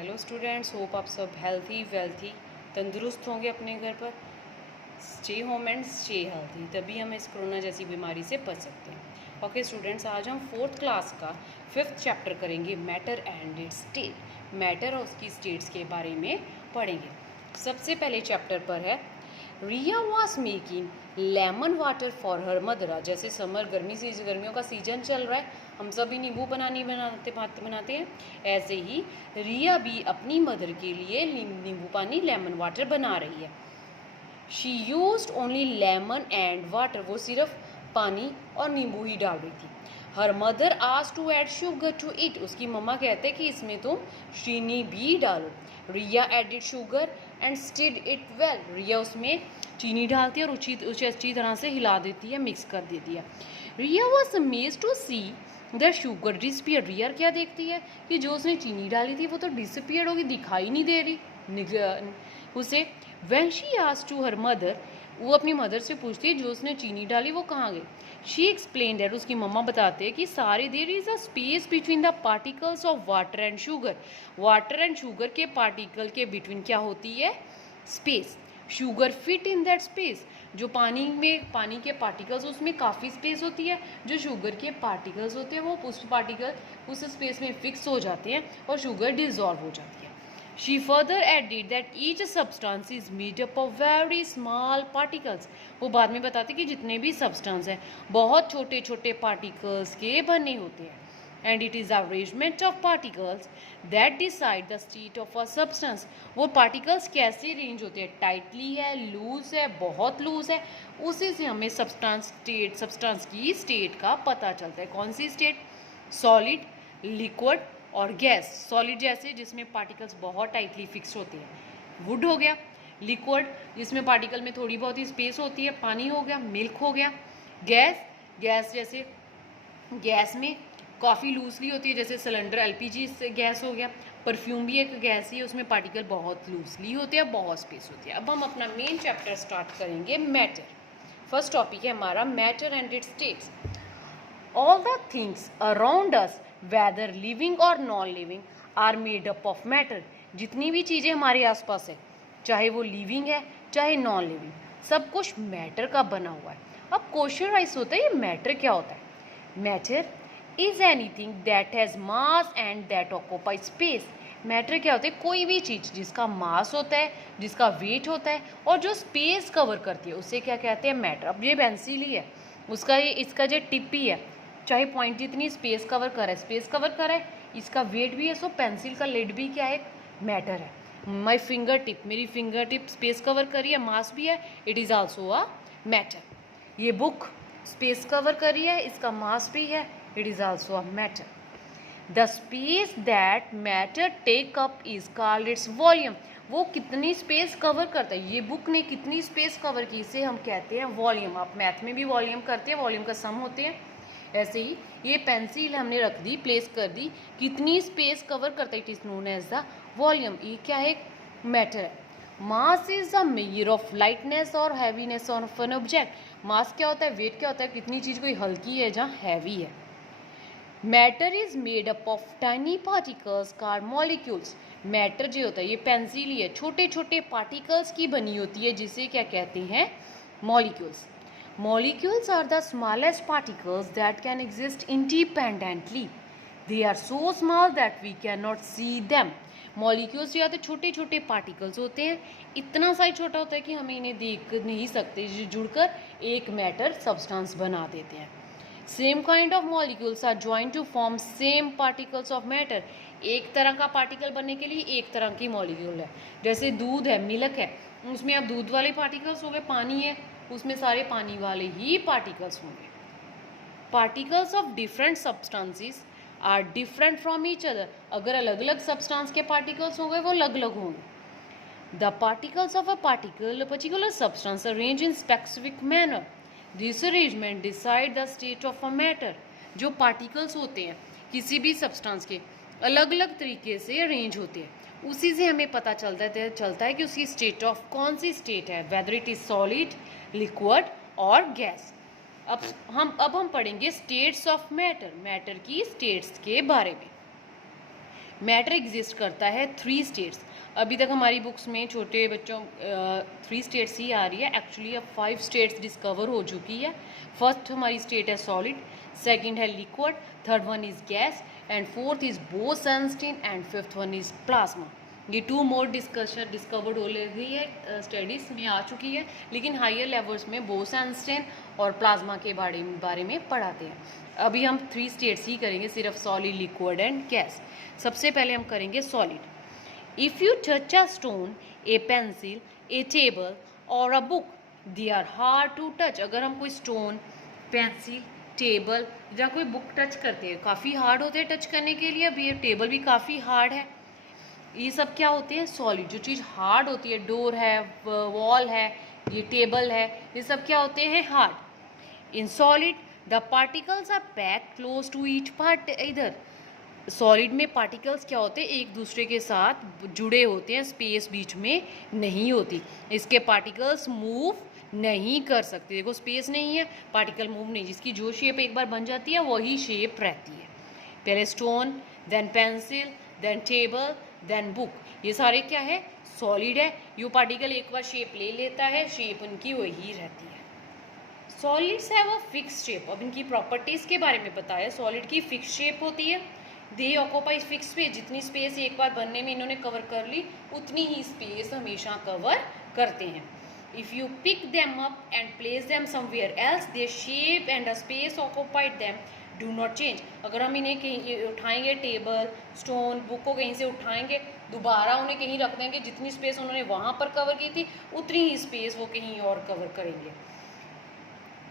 Hello students, hope आप सब healthy wealthy तंदुरुस्त होंगे अपने घर पर। Stay home and stay healthy, तभी हम इस कोरोना जैसी बीमारी से बच सकते हैं। ओके स्टूडेंट्स, आज हम 4th क्लास का 5th चैप्टर करेंगे, matter and it's state. Matter और उसकी स्टेट्स के बारे में पढ़ेंगे। सबसे पहले चैप्टर पर है Riya was making lemon water for her mother. जैसे समर गर्मियों का सीजन चल रहा है, हम सभी नींबू बनाते हैं। ऐसे ही रिया भी अपनी मदर के लिए नींबू पानी लेमन वाटर बना रही है। She used only lemon and water, वो सिर्फ पानी और नींबू ही डाल रही थी। Her mother asked to add sugar to it, उसकी मम्मा कहते हैं कि इसमें तुम चीनी भी डालो। Riya added sugar and stirred it well, Riya उसमें चीनी डालती है और उसे अच्छी तरह से हिला देती है, मिक्स कर देती है। Riya was amazed to see the sugar disappear, Riya क्या देखती है कि जो उसने चीनी डाली थी वो तो डिसपियर होगी, दिखाई नहीं दे रही उसे। When she asked to her mother, वो अपनी मदर से पूछती है जो उसने चीनी डाली वो कहाँ गई। शी एक्सप्लेन दैट, उसकी मम्मा बताते हैं कि सारी there is a space between the particles of water and sugar. Water and sugar के पार्टिकल के बिटवीन क्या होती है? Space. Sugar fit in that space, जो पानी के पार्टिकल्स उसमें काफ़ी स्पेस होती है, जो शुगर के पार्टिकल्स होते हैं वो उस स्पेस में फिक्स हो जाते हैं और शुगर डिजॉल्व हो जाती है। She further added that each substance is made up of very small particles. वो बाद में बताते कि जितने भी substance हैं बहुत छोटे छोटे particles के बने होते हैं। And it is arrangement of particles that decide the state of a substance. वो particles कैसे arrange होते हैं, tightly है, loose है, बहुत loose है, उसी से हमें substance की state का पता चलता है। कौन सी state? Solid, liquid और गैस। सॉलिड जैसे जिसमें पार्टिकल्स बहुत टाइटली फिक्स होते हैं, वुड हो गया। लिक्विड जिसमें पार्टिकल में थोड़ी बहुत ही स्पेस होती है, पानी हो गया, मिल्क हो गया। गैस जैसे गैस में काफ़ी लूजली होती है, जैसे सिलेंडर एलपीजी से गैस हो गया। परफ्यूम भी एक गैस ही है, उसमें पार्टिकल बहुत लूजली होते हैं, बहुत स्पेस होती है। अब हम अपना मेन चैप्टर स्टार्ट करेंगे, मैटर। फर्स्ट टॉपिक है हमारा matter and it's states. All the things around us, whether living or non-living, are made up of matter. जितनी भी चीज़ें हमारे आसपास है, चाहे वो लिविंग है चाहे नॉन लिविंग, सब कुछ मैटर का बना हुआ है। अब क्वेश्चन राइज होता है, ये मैटर क्या होता है? Matter is anything that has mass and that occupies space. Matter क्या होता है? कोई भी चीज़ जिसका मास होता है, जिसका वेट होता है और जो स्पेस कवर करती है, उसे क्या कहते हैं? मैटर। अब ये पेंसिल ही है, इसका जो टिप ही है, चाहे पॉइंट जितनी स्पेस कवर करे, इसका वेट भी है, सो पेंसिल का लिड भी क्या है? मैटर है। माई फिंगर टिप, मेरी फिंगर टिप स्पेस कवर करी है, मास भी है, it is also a matter. ये बुक स्पेस कवर करी है, इसका मास भी है, it is also a matter. The space that matter take up is called its volume. वो कितनी स्पेस कवर करता है, ये बुक ने कितनी स्पेस कवर की, इसे हम कहते हैं वॉल्यूम। आप मैथ में भी वॉल्यूम करते हैं, वॉल्यूम का सम होते हैं। ऐसे ही ये पेंसिल हमने रख दी, प्लेस कर दी, कितनी स्पेस कवर करता है, it is known as the volume. ये क्या है? मैटर है। Mass is the measure of lightness और heaviness of an object. Mass क्या होता है? वेट क्या होता है? कितनी चीज़ कोई हल्की है जहाँ हैवी है। Matter is made up of tiny particles called molecules. Matter जो होता है, ये पेंसिल ही है, छोटे छोटे पार्टिकल्स की बनी होती है, जिसे क्या कहते हैं? Molecules. Molecules are the smallest particles that can exist independently. They are so small that we cannot see them. Molecules या तो छोटे छोटे पार्टिकल्स होते हैं, इतना सा ही छोटा होता है कि हम इन्हें देख नहीं सकते, जो जुड़कर एक मैटर सब्सटेंस बना देते हैं। Same kind of molecules are join to form same particles of matter. एक तरह का पार्टिकल बनने के लिए एक तरह की मॉलिक्यूल है। जैसे दूध है, मिल्क है, उसमें अब दूध वाले पार्टिकल्स हो गए, पानी है, उसमें सारे पानी वाले ही पार्टिकल्स होंगे। Particles of different substances are different from each other. अगर अलग अलग सब्सटेंस के पार्टिकल्स हो गए, वो अलग अलग होंगे। The particles of a particular substance arrange in specific manner. This arrangement decide the state of a matter. जो पार्टिकल्स होते हैं किसी भी सब्सटेंस के, अलग अलग तरीके से अरेंज होते हैं, उसी से हमें पता चलता है कि उसकी स्टेट ऑफ कौन सी स्टेट है, whether it is solid, liquid और गैस। अब हम पढ़ेंगे स्टेट्स ऑफ मैटर, मैटर की स्टेट्स के बारे में। मैटर एग्जिस्ट करता है 3 स्टेट्स। अभी तक हमारी बुक्स में छोटे बच्चों 3 स्टेट्स ही आ रही है, एक्चुअली अब 5 स्टेट्स डिस्कवर हो चुकी है। फर्स्ट हमारी स्टेट है सॉलिड, सेकंड है liquid, third one is gas and fourth is Bose-Einstein and fifth one is plasma. ये 2 मोर डिस्कवर्ड हो रही है, स्टडीज़ में आ चुकी है, लेकिन हायर लेवल्स में बोस-आइंस्टीन और प्लाज्मा के बारे में पढ़ाते हैं। अभी हम 3 स्टेट्स ही करेंगे, सिर्फ सॉलिड, लिक्विड एंड गैस। सबसे पहले हम करेंगे solid. If you touch a stone, a pencil, a table और a book, they are hard to touch. अगर हम कोई स्टोन, पेंसिल, टेबल या कोई बुक टच करते हैं, काफ़ी हार्ड होते हैं टच करने के लिए। अभी ये टेबल भी काफ़ी हार्ड है। ये सब क्या होते हैं? सॉलिड। जो चीज़ हार्ड होती है, डोर है, वॉल है, ये टेबल है, ये सब क्या होते हैं? Hard. In solid the particles are packed close to each part. इधर सॉलिड में पार्टिकल्स क्या होते हैं? एक दूसरे के साथ जुड़े होते हैं, स्पेस बीच में नहीं होती। इसके पार्टिकल्स मूव नहीं कर सकते। देखो स्पेस नहीं है, पार्टिकल मूव नहीं, जिसकी जो शेप एक बार बन जाती है वही शेप रहती है। पहले stone, then pencil, then table, then book, ये सारे क्या है? सॉलिड है। ये पार्टिकल एक बार शेप ले लेता है, शेप उनकी वही रहती है। Solids have a fix shape. अब इनकी प्रॉपर्टीज के बारे में बताया। सॉलिड की फिक्स शेप होती है। दे ऑक्यूपाई फिक्स स्पेस। जितनी स्पेस एक बार बनने में इन्होंने कवर कर ली, उतनी ही स्पेस हमेशा कवर करते हैं। If you pick them up and place them somewhere else, their shape and the space occupied them do not change. अगर हम इन्हें कहीं उठाएंगे, टेबल, स्टोन, बुक को कहीं से उठाएंगे, दोबारा उन्हें कहीं रख देंगे, जितनी स्पेस उन्होंने वहाँ पर कवर की थी उतनी ही स्पेस वो कहीं और कवर करेंगे।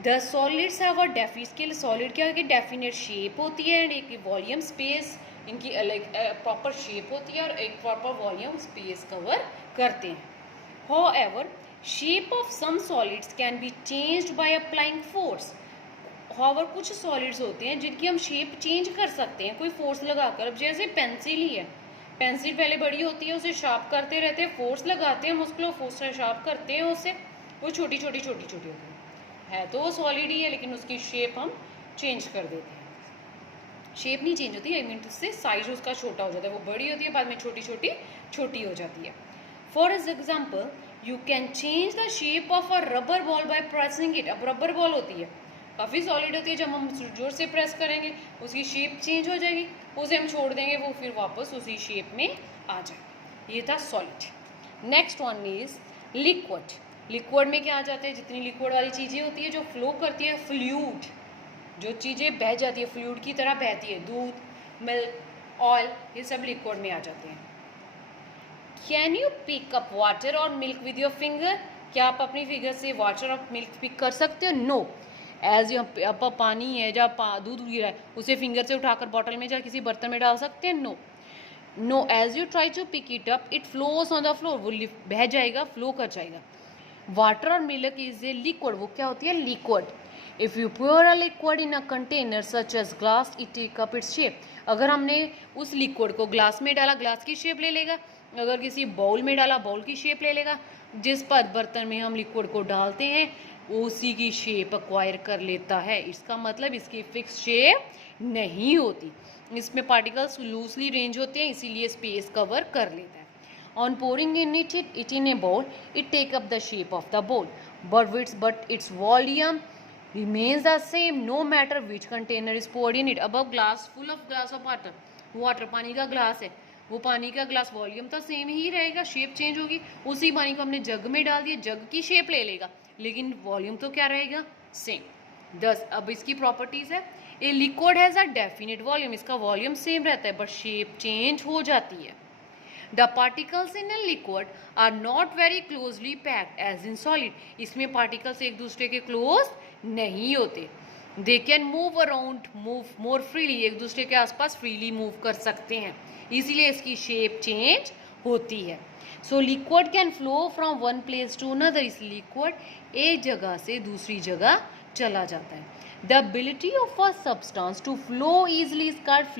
द सॉलिड्स हैव अ इसके सॉलिड क्या है? डेफिनेट शेप होती है एंड एक वॉल्यूम स्पेस, इनकी अलग प्रॉपर शेप होती है और एक प्रॉपर वॉल्यूम स्पेस कवर करते हैं। However shape of some solids can be changed by applying force. However कुछ सॉलिड्स होते हैं जिनकी हम शेप चेंज कर सकते हैं कोई फोर्स लगाकर। अब जैसे पेंसिल ही है, पेंसिल पहले बड़ी होती है, उसे शार्प करते रहते हैं, फोर्स लगाते हैं, मुस्कुलो फोर्स से शार्प करते हैं उससे, वो छोटी छोटी होती है तो वो सॉलिड ही है, लेकिन उसकी शेप हम चेंज कर देते हैं। शेप नहीं चेंज होती, आई मीन उससे साइज उसका छोटा हो जाता है, वो बड़ी होती है, बाद में छोटी हो जाती है। For example you can change the shape of a rubber ball by pressing it. अब रबर बॉल होती है, काफ़ी सॉलिड होती है, जब हम जोर से प्रेस करेंगे उसकी शेप चेंज हो जाएगी, उसे हम छोड़ देंगे, वो फिर वापस उसी शेप में आ जाए। ये था solid. Next one is liquid. Liquid में क्या आ जाते हैं? जितनी लिक्विड वाली चीज़ें होती है जो फ्लो करती है, फ्लूइड, जो चीज़ें बह जाती है, फ्लूइड की तरह बहती है, दूध, मिल्क, ऑयल, ये सब लिक्विड में आ जाते हैं। Can you pick up water और मिल्क विद योर फिंगर? क्या आप अपनी फिंगर से वाटर और मिल्क पिक कर सकते हो? नो। एज आप पानी है, जब दूध गिरा है, उसे फिंगर से उठाकर बॉटल में या किसी बर्तन में डाल सकते हैं? No no. As you try to pick it up it flows on the floor, वो बह जाएगा, फ्लो कर जाएगा। वाटर और मिल्क इज ए लिक्विड, वो क्या होती है? Liquid. If you pour a liquid in a container such as glass, it take up its shape। अगर हमने उस लिक्विड को ग्लास में डाला, ग्लास की शेप ले लेगा। अगर किसी बाउल में डाला, बाउल की शेप ले लेगा। जिस पर बर्तन में हम लिक्विड को डालते हैं उसी की शेप एक्वायर कर लेता है। इसका मतलब इसकी फिक्स शेप नहीं होती, इसमें पार्टिकल्स लूजली रेंज होते हैं, इसीलिए स्पेस कवर कर लेता है। On pouring it in a bowl, it take up the shape of the bowl, but its volume remains the same no matter which container is poured in it। अब glass full of glass of water पानी का glass है, वो पानी का glass volume तो same ही रहेगा, shape change होगी। उसी पानी को हमने जग में डाल दिया, जग की शेप ले लेगा, लेकिन वॉल्यूम तो क्या रहेगा? सेम। 10 अब इसकी प्रॉपर्टीज है। A liquid has a definite volume, इसका वॉल्यूम सेम रहता है बट शेप चेंज हो जाती है। The particles in a liquid are not very closely packed as in solid। इसमें particles एक दूसरे के close नहीं होते। They can move around, move more freely, एक दूसरे के आसपास freely move कर सकते हैं, इसीलिए इसकी shape change होती है। So liquid can flow from one place to another। इस liquid एक जगह से दूसरी जगह चला जाता है। The ability of a substance to flow easily is called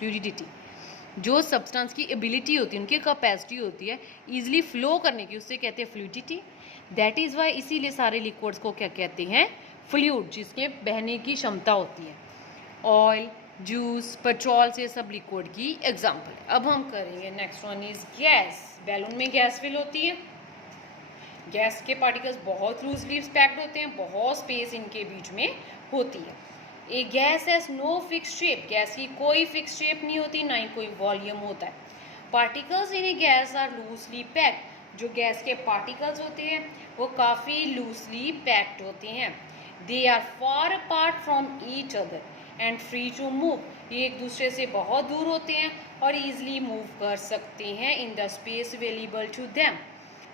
fluidity। जो सब्सटेंस की एबिलिटी होती है, उनकी कैपेसिटी होती है ईजिली फ्लो करने की, उससे कहते हैं फ्लूइडिटी। दैट इज़ वाई इसीलिए सारे लिक्विड्स को क्या कहते हैं? फ्लूइड, जिसके बहने की क्षमता होती है। ऑयल, जूस, पेट्रोल से सब लिक्विड की एग्जाम्पल है। अब हम करेंगे next one is gas. Balloon में गैस फिल होती है। गैस के पार्टिकल्स बहुत लूजली पैक्ड होते हैं, बहुत स्पेस इनके बीच में होती है। A gas has no fix shape. Gas की कोई फिक्स शेप नहीं होती, ना ही कोई वॉल्यूम होता है। Particles in a gas are loosely packed. जो गैस के पार्टिकल्स होते हैं वो काफ़ी लूजली पैक्ड होते हैं। They are far apart from each other and free to move. ये एक दूसरे से बहुत दूर होते हैं और ईजिली मूव कर सकते हैं in the space available to them.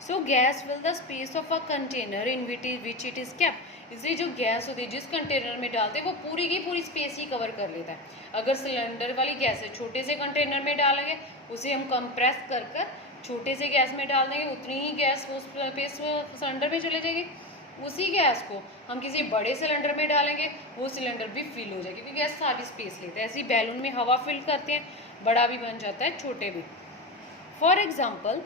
So gas fill the space of a container in which it is kept. इसलिए जो गैस होती है जिस कंटेनर में डालते हैं वो पूरी की पूरी स्पेस ही कवर कर लेता है। अगर सिलेंडर वाली गैस है छोटे से कंटेनर में डालेंगे, उसे हम कंप्रेस कर कर छोटे से गैस में डाल देंगे, उतनी ही गैस वो स्पेस सिलेंडर में चले जाएगी। उसी गैस को हम किसी बड़े सिलेंडर में डालेंगे, वो सिलेंडर भी फिल हो जाएगी, क्योंकि गैस सारी स्पेस लेता है। ऐसे ही बैलून में हवा फिल करते हैं, बड़ा भी बन जाता है, छोटे भी। For example,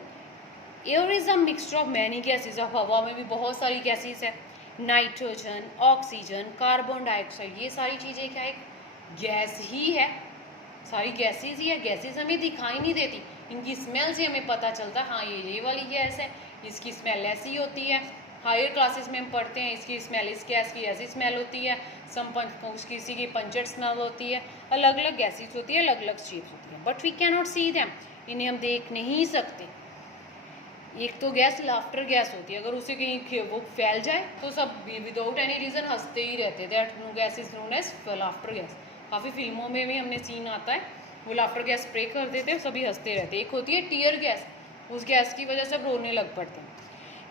air is a mixture of many gases. अब हवा में भी बहुत सारी गैसेज है, नाइट्रोजन, ऑक्सीजन, कार्बन डाइऑक्साइड, ये सारी चीज़ें क्या है, गैस ही है। सारी गैसेज ही है। गैसेज हमें दिखाई नहीं देती, इनकी स्मेल से हमें पता चलता है हाँ ये वाली गैस है, इसकी स्मेल ऐसी होती है। हायर क्लासेस में हम पढ़ते हैं इसकी स्मेल, इस गैस की ऐसी स्मेल होती है, किसी की पंचर स्मेल होती है। अलग अलग गैसेज होती है, अलग अलग शेप्स होती है, but we can not see them. इन्हें हम देख नहीं सकते। एक तो गैस लाफ्टर गैस होती है, अगर उसे कहीं वो फैल जाए तो सब विदाउट एनी रीज़न हंसते ही रहते। That gas is known as laughter gas. काफ़ी फिल्मों में भी हमने सीन आता है, वो लाफ्टर गैस स्प्रे कर देते हैं, सभी हंसते रहते हैं। एक होती है टीयर गैस, उस गैस की वजह से सब रोने लग पड़ते हैं।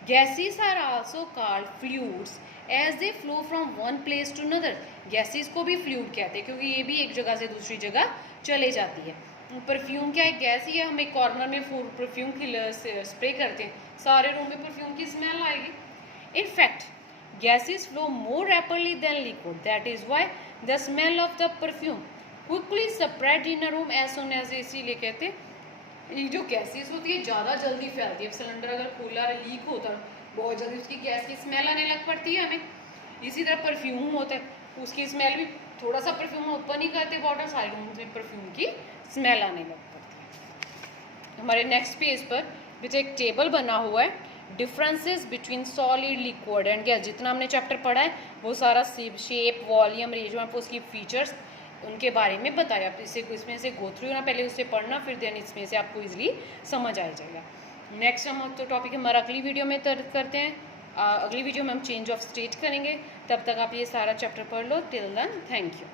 Gases are also called fluids as they flow from one place to another. Gases को भी फ्लूइड कहते हैं, क्योंकि ये भी एक जगह से दूसरी जगह चले जाती है। परफ्यूम क्या है, गैस ही है। हम एक कॉर्नर में परफ्यूम की स्प्रे करते हैं, सारे रूम में परफ्यूम की स्मेल आएगी। In fact gases flow more rapidly than liquid. That is why the smell of the perfume quickly spread in a room as soon as, इसीलिए कहते हैं ये जो गैसेस होती है ज़्यादा जल्दी फैलती है। सिलेंडर अगर खुला लीक होता है बहुत जल्दी उसकी गैस की स्मेल आने लग पड़ती है हमें। इसी तरह परफ्यूम होता है, उसकी स्मेल भी, थोड़ा सा परफ्यूम ओपन ही करते बॉटल, सारे रूम में परफ्यूम की स्मेल आने लग पड़ती है। हमारे नेक्स्ट पेज पर विच एक टेबल बना हुआ है, differences between solid, liquid and gas. जितना हमने चैप्टर पढ़ा है वो सारा शेप, वॉल्यूम, अरेंजमेंट, उसकी फीचर्स, उनके बारे में बताया। आप इसमें से गो थ्रू ना, पहले उससे पढ़ना, फिर देन इसमें से आपको इजीली समझ आ जाएगा। नेक्स्ट हम तो टॉपिक हमारा अगली वीडियो में करते हैं। अगली वीडियो में हम चेंज ऑफ स्टेट करेंगे। तब तक आप ये सारा चैप्टर पढ़ लो। Till then thank you.